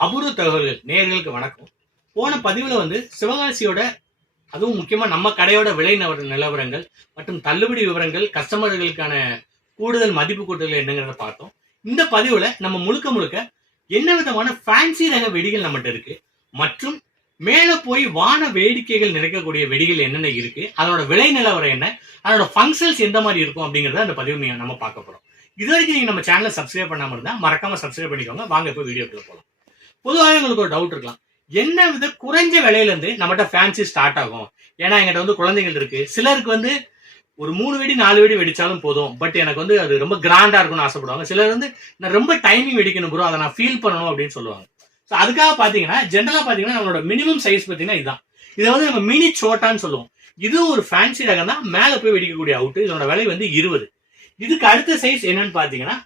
அபூர்வ தகவல்கள் நேர்களுக்கு வணக்கம். போன பதிவுல வந்து சிவகாசியோட அதுவும் முக்கியமா நம்ம கடையோட விலை நிலவர- நிலவரங்கள் மற்றும் தள்ளுபடி விவரங்கள் கஸ்டமர்களுக்கான கூடுதல் மதிப்பு கூட்டுதல் என்னங்கிறத பார்த்தோம். இந்த பதிவுல நம்ம முழுக்க முழுக்க என்ன விதமான ஃபேன்சி ரக வெடிகள் நம்மகிட்ட இருக்கு மற்றும் மேல போய் வான வேடிக்கைகள் நிறைக்கக்கூடிய வெடிகள் என்னென்ன இருக்கு அதோட விலை நிலவரம் என்ன அதோட ஃபங்க்ஷன்ஸ் எந்த மாதிரி இருக்கும் அப்படிங்கறத அந்த பதிவு நம்ம பார்க்க போறோம். இது வரைக்கும் நீங்க நம்ம சேனலை சப்ஸ்கிரைப் பண்ணாம இருந்தா மறக்காம சப்ஸ்கிரைப் பண்ணிக்கோங்க. வாங்க இப்போ வீடியோக்குள்ள போகலாம் பொதுவாக உங்களுக்கு ஒரு டவுட் இருக்கலாம். என்ன வித குறைஞ்ச விலையில இருந்து நம்மகிட்ட ஃபேன்சி ஸ்டார்ட் ஆகும்? ஏன்னா எங்கிட்ட வந்து குழந்தைகள் இருக்கு. சிலருக்கு வந்து ஒரு மூணு வெடி நாலு வெடி வெடிச்சாலும் போதும். பட் எனக்கு வந்து அது ரொம்ப கிராண்டா இருக்கும்னு ஆசைப்படுவாங்க. சிலர் வந்து நான் ரொம்ப டைமிங் வெடிக்கணும் ப்ரோ அதை நான் ஃபீல் பண்ணணும் அப்படின்னு சொல்லுவாங்க. ஸோ அதுக்காக பாத்தீங்கன்னா ஜென்ரலா பாத்தீங்கன்னா நம்மளோட மினிமம் சைஸ் பார்த்தீங்கன்னா இதுதான். இதை வந்து நம்ம மினி சோட்டான்னு சொல்லுவோம். இதுவும் ஒரு ஃபேன்சி ரகம் தான். மேல போய் வெடிக்கக்கூடிய அவுட்டு இதோட விலை வந்து இருபது. இதுக்கு அடுத்த சைஸ் என்னன்னு பாத்தீங்கன்னா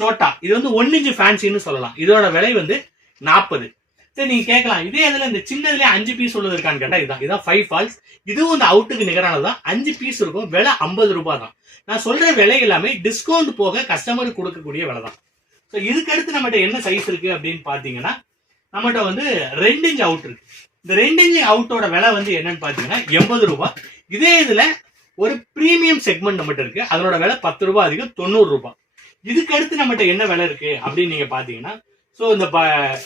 சோட்டா. இது வந்து ஒன் இன்ச்சு ஃபேன்சின்னு சொல்லலாம். இதோட விலை வந்து நாற்பது. சரி நீங்க கேட்கலாம். இதே இதுல இந்த சின்னதுல அஞ்சு பீஸ் உள்ளது இருக்கான்னு கேட்டா இதான். இதான் ஃபைவ் ஃபால்ஸ் இதுவும் இந்த அவுட்டுக்கு நிகரானது தான் அஞ்சு பீஸ் இருக்கும். விலை ஐம்பது ரூபாய் தான் நான் சொல்ற விலை எல்லாமே டிஸ்கவுண்ட் போக கஸ்டமருக்கு கொடுக்கக்கூடிய விலை தான் ஸோ இதுக்கடுத்து நம்மகிட்ட என்ன சைஸ் இருக்கு அப்படின்னு பாத்தீங்கன்னா நம்மகிட்ட வந்து ரெண்டு இன்ச் அவுட் இருக்கு. இந்த ரெண்டு இன்ச் அவுட்டோட விலை வந்து என்னன்னு பாத்தீங்கன்னா எண்பது ரூபாய் இதே இதுல ஒரு ப்ரீமியம் செக்மெண்ட் நம்மகிட்ட இருக்கு. அதனோட விலை பத்து ரூபாய் அதிகம் தொண்ணூறு ரூபாய் இதுக்கடுத்து நம்மகிட்ட என்ன விலை இருக்கு அப்படின்னு நீங்க பாத்தீங்கன்னா ஸோ இந்த ப-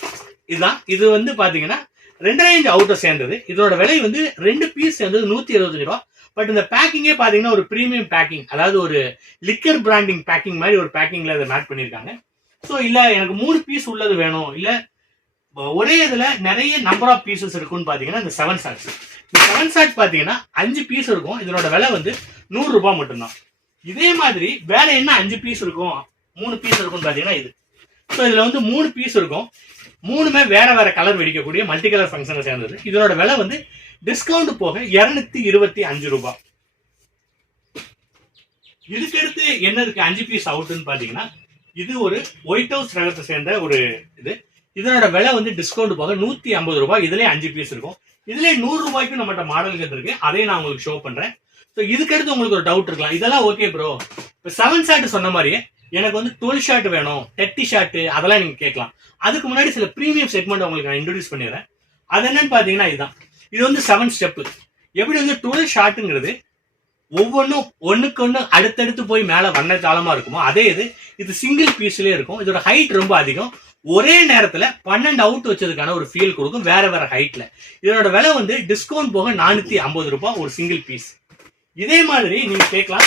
இதுதான். இது வந்து பார்த்தீங்கன்னா ரெண்டரை இன்ச் அவுட்டர் சேர்ந்தது. இதோட விலை வந்து ரெண்டு பீஸ் சேர்ந்தது நூற்றி எழுபத்தஞ்சு ரூபா. பட் இந்த பேக்கிங்கே பார்த்தீங்கன்னா ஒரு ப்ரீமியம் பேக்கிங் அதாவது ஒரு லிக்கர் பிராண்டிங் பேக்கிங் மாதிரி ஒரு பேக்கிங்கில் இதை மேட் பண்ணியிருக்காங்க. ஸோ இல்லை எனக்கு மூணு பீஸ் உள்ளது வேணும். இல்லை ஒரே இதில் நிறைய நம்பர் ஆஃப் பீசஸ் இருக்குன்னு பார்த்தீங்கன்னா இந்த செவன் சாட்ஸ் இந்த செவன் ஷாட் பார்த்தீங்கன்னா அஞ்சு பீஸ் இருக்கும். இதனோட விலை வந்து நூறுரூபா மட்டும்தான். இதே மாதிரி வேற என்ன அஞ்சு பீஸ் இருக்கும்? மூணு பீஸ் இருக்கும்னு பார்த்தீங்கன்னா இது. ஸோ இதில் வந்து மூணு பீஸ் இருக்கும். மூணுமே வேற வேற கலர் வெடிக்கக்கூடிய மல்டி கலர் ஃபங்க்ஷனை சேர்ந்தது. இதனோட விலை வந்து டிஸ்கவுண்ட் போக இரநூத்தி இருபத்தி அஞ்சு ரூபாய் இதுக்கடுத்து என்ன இருக்கு? அஞ்சு பீஸ் அவுட்டுன்னு பார்த்தீங்கன்னா இது ஒரு ஒயிட் ஹவுஸ் ரகத்தை சேர்ந்த ஒரு இது. இதனோட விலை வந்து டிஸ்கவுண்ட் போக நூத்தி ஐம்பது ரூபாய் இதுலயே அஞ்சு பீஸ் இருக்கும். இதுலயே நூறு ரூபாய்க்கும் நம்மகிட்ட மாடல்கள் இருக்கு. அதையும் நான் உங்களுக்கு ஷோ பண்றேன். ஸோ இதுக்கடுத்து உங்களுக்கு ஒரு டவுட் இருக்கலாம். இதெல்லாம் ஓகே ப்ரோ இப்போ செவன் சாட் சொன்ன மாதிரியே எனக்கு வந்து டுவெல் ஷாட் வேணும் தேர்ட்டி ஷாட் அதெல்லாம் நீங்கள் கேட்கலாம். அதுக்கு முன்னாடி சில ப்ரீமியம் செக்மெண்ட் உங்களுக்கு நான் இன்ட்ரடியூஸ் பண்ணிடுறேன். அது என்னன்னு பார்த்தீங்கன்னா இதுதான். இது வந்து செவன் ஸ்டெப்பு எப்படி வந்து டுவெல் ஷாட்டுங்கிறது ஒவ்வொன்றும் ஒன்றுக்கு ஒன்று அடுத்தடுத்து போய் மேலே வண்ண காலமாக இருக்குமோ அதே இது இது சிங்கிள் பீஸ்லேயே இருக்கும். இதோட ஹைட் ரொம்ப அதிகம். ஒரே நேரத்தில் பன்னெண்டு அவுட் வச்சதுக்கான ஒரு ஃபீல் கொடுக்கும் வேற வேற ஹைட்டில் இதனோட விலை வந்து டிஸ்கவுண்ட் போக நானூற்றி ஐம்பது ரூபாய் ஒரு சிங்கிள் பீஸ் இதே மாதிரி நீங்கள் கேட்கலாம்.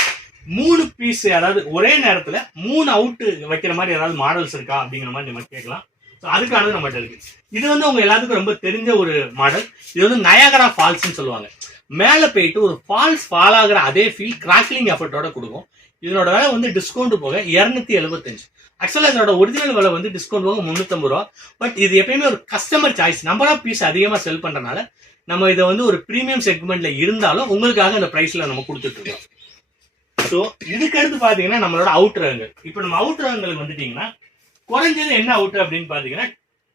மூணு பீஸ் அதாவது ஒரே நேரத்துல மூணு அவுட் வைக்கிற மாதிரி ஏதாவது மாடல்ஸ் இருக்கா அப்படிங்கிற மாதிரி நம்ம கேட்கலாம். ஸோ அதுக்கானது நம்மகிட்ட இருக்கு இது வந்து உங்க எல்லாத்துக்கும் ரொம்ப தெரிஞ்ச ஒரு மாடல் இது வந்து நயாகரா ஃபால்ஸ்னு சொல்லுவாங்க. மேல போயிட்டு ஒரு ஃபால்ஸ் ஃபால் ஆகுற அதே ஃபீல் கிராக்லிங் எஃபர்ட்டோட கொடுக்கும். இதனோட விலை வந்து டிஸ்கவுண்ட் போக இரநூத்தி எழுபத்தஞ்சு ஆக்சுவலா இதோட ஒரிஜினல் விலை வந்து டிஸ்கவுண்ட் போக முந்நூத்தம்பது ரூபா. பட் இது எப்பயுமே ஒரு customer choice number of piece அதிகமா செல் பண்றதுனால நம்ம இதை வந்து ஒரு ப்ரீமியம் செக்மெண்ட்ல இருந்தாலும் உங்களுக்காக அந்த பிரைஸ்ல நம்ம கொடுத்துட்டு இருக்கோம். ஸோ இதுக்கு அடுத்து பாத்தீங்கன்னா நம்மளோட அவுட் ரகங்கள் இப்போ நம்ம அவுட் ரகங்களுக்கு வந்துட்டீங்கன்னா குறைஞ்சது என்ன அவுட் அப்படின்னு பார்த்தீங்கன்னா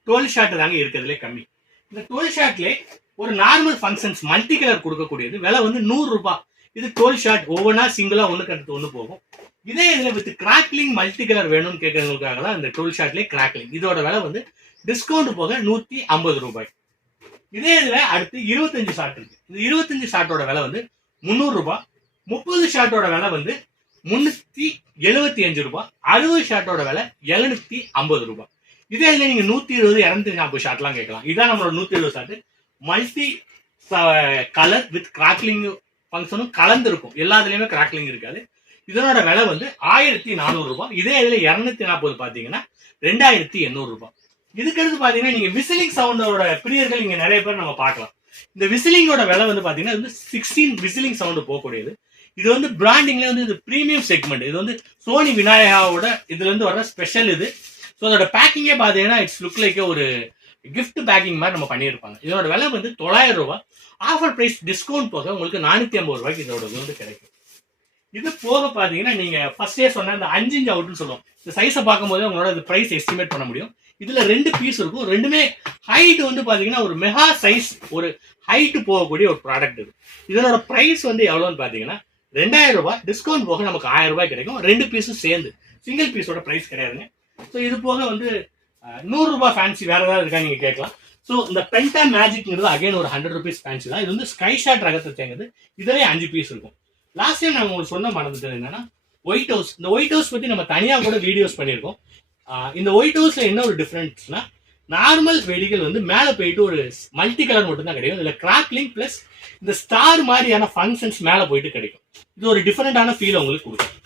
டுவெல் ஷாட் தாங்க இருக்கிறதுலே கம்மி. இந்த டுவெல் ஷாட்லே ஒரு நார்மல் ஃபங்க்ஷன்ஸ் மல்டி கலர் கொடுக்கக்கூடியது. விலை வந்து நூறு ரூபாய் இது டுவெல் ஷாட் ஒவ்வொன்றா சிங்கிளா ஒன்று அடுத்து ஒன்று போகும். இதே இதில் வித் கிராக்லிங் மல்டி கலர் வேணும்னு கேட்கறவங்களுக்காக தான் இந்த டுவெல் ஷாட்லேயே கிராக்லிங் இதோட விலை வந்து டிஸ்கவுண்ட் போக நூற்றி ஐம்பது ரூபாய். இதே இதில் அடுத்து இருபத்தஞ்சு ஷாட் இருக்கு. இந்த இருபத்தஞ்சு ஷாட்டோட விலை வந்து முந்நூறு ரூபாய் முப்பது ஷார்ட்டோட விலை வந்து முன்னூத்தி எழுபத்தி அஞ்சு ரூபாய் அறுபது ஷாட்டோட விலை எழுநூத்தி ஐம்பது ரூபாய். இதே இல்லை நீங்க நூத்தி இருபது இரநூத்தி நாற்பது ஷாட்லாம் கேட்கலாம். இதான் நம்மளோட நூத்தி இருபது shot multi colour with crackling ஃபங்க்ஷனும் கலந்துருக்கும். எல்லாத்துலயுமே கிராக்லிங் இருக்காது. இதனோட விலை வந்து ஆயிரத்தி நானூறு ரூபாய். இதே இதுல இருநூத்தி நாற்பது பாத்தீங்கன்னா ரெண்டாயிரத்தி எண்ணூறு ரூபாய். இதுக்கடுத்து பாத்தீங்கன்னா நீங்க விசிலிங் சவுண்டோட பிரியர்கள் இங்க நிறைய பேர் நம்ம பார்க்கலாம். இந்த விசிலிங்கோட விலை வந்து பாத்தீங்கன்னா வந்து சிக்ஸ்டீன் விசிலிங் சவுண்ட் போகக்கூடியது. இது வந்து பிராண்டிங்ல வந்து இது ப்ரீமியம் செக்மெண்ட் இது வந்து சோனி விநாயகாவோட இதுல இருந்து வர ஸ்பெஷல் இது. ஸோ அதோட பேக்கிங்கே பார்த்தீங்கன்னா இட்ஸ் லுக் லைக் ஒரு கிஃப்ட் பேக்கிங் மாதிரி நம்ம பண்ணியிருப்பாங்க. இதோட விலை வந்து தொள்ளாயிரம் ரூபாய். ஆஃபர் பிரைஸ் டிஸ்கவுண்ட் போக உங்களுக்கு நானூத்தி ஐம்பது ரூபாய்க்கு இதோட இது வந்து கிடைக்கும். இது போக பார்த்தீங்கன்னா நீங்க ஃபர்ஸ்டே சொன்ன இந்த அஞ்சு இன்ச் அவுட்னு சொல்லுவோம். இந்த சைஸை பார்க்கும்போது உங்களோட இது பிரைஸ் எஸ்டிமேட் பண்ண முடியும். இதுல ரெண்டு பீஸ் இருக்கும். ரெண்டுமே ஹைட் வந்து பாத்தீங்கன்னா ஒரு மெகா சைஸ் ஒரு ஹைட் போகக்கூடிய ஒரு ப்ராடக்ட் இது. இதனோட பிரைஸ் வந்து எவ்வளோன்னு பாத்தீங்கன்னா ரெண்டாயிரம் ரூபாய் டிஸ்கவுண்ட் போக நமக்கு ஆயிரம் ரூபாய் கிடைக்கும். ரெண்டு பீஸும் சேர்ந்து. சிங்கிள் பீஸோட ப்ரைஸ் கிடையாதுங்க. ஸோ இது போக வந்து நூறுரூபா ஃபேன்சி வேற ஏதாவது இருக்கா நீங்க கேட்கலாம். ஸோ இந்த பென்டா மேஜிக்ங்கிறது அகைன் ஒரு ஹண்ட்ரட் ருபீஸ் ஃபேன்சி தான். இது வந்து ஸ்கை ஷாட் ரகத்தை தேங்குது இதுலேயே அஞ்சு பீஸ் இருக்கும். லாஸ்ட் டைம் நான் உங்களுக்கு சொன்ன மறந்துட்டது என்னன்னா ஒயிட் ஹவுஸ் இந்த ஒயிட் ஹவுஸ் பத்தி நம்ம தனியா கூட வீடியோஸ் பண்ணியிருக்கோம். இந்த ஒயிட் ஹவுஸ்ல என்ன ஒரு டிஃபரன்ஸ்னா நார்மல் வெடிகள் வந்து மேலே போயிட்டு ஒரு மல்டி கலர் மட்டும் தான் கிடைக்கும். இதில் கிராக்லிங் பிளஸ் இந்த ஸ்டார் மாதிரியான ஃபங்க்ஷன்ஸ் மேலே போயிட்டு கிடைக்கும். இது ஒரு டிஃப்ரெண்ட்டான ஃபீல் உங்களுக்கு கொடுக்கும்.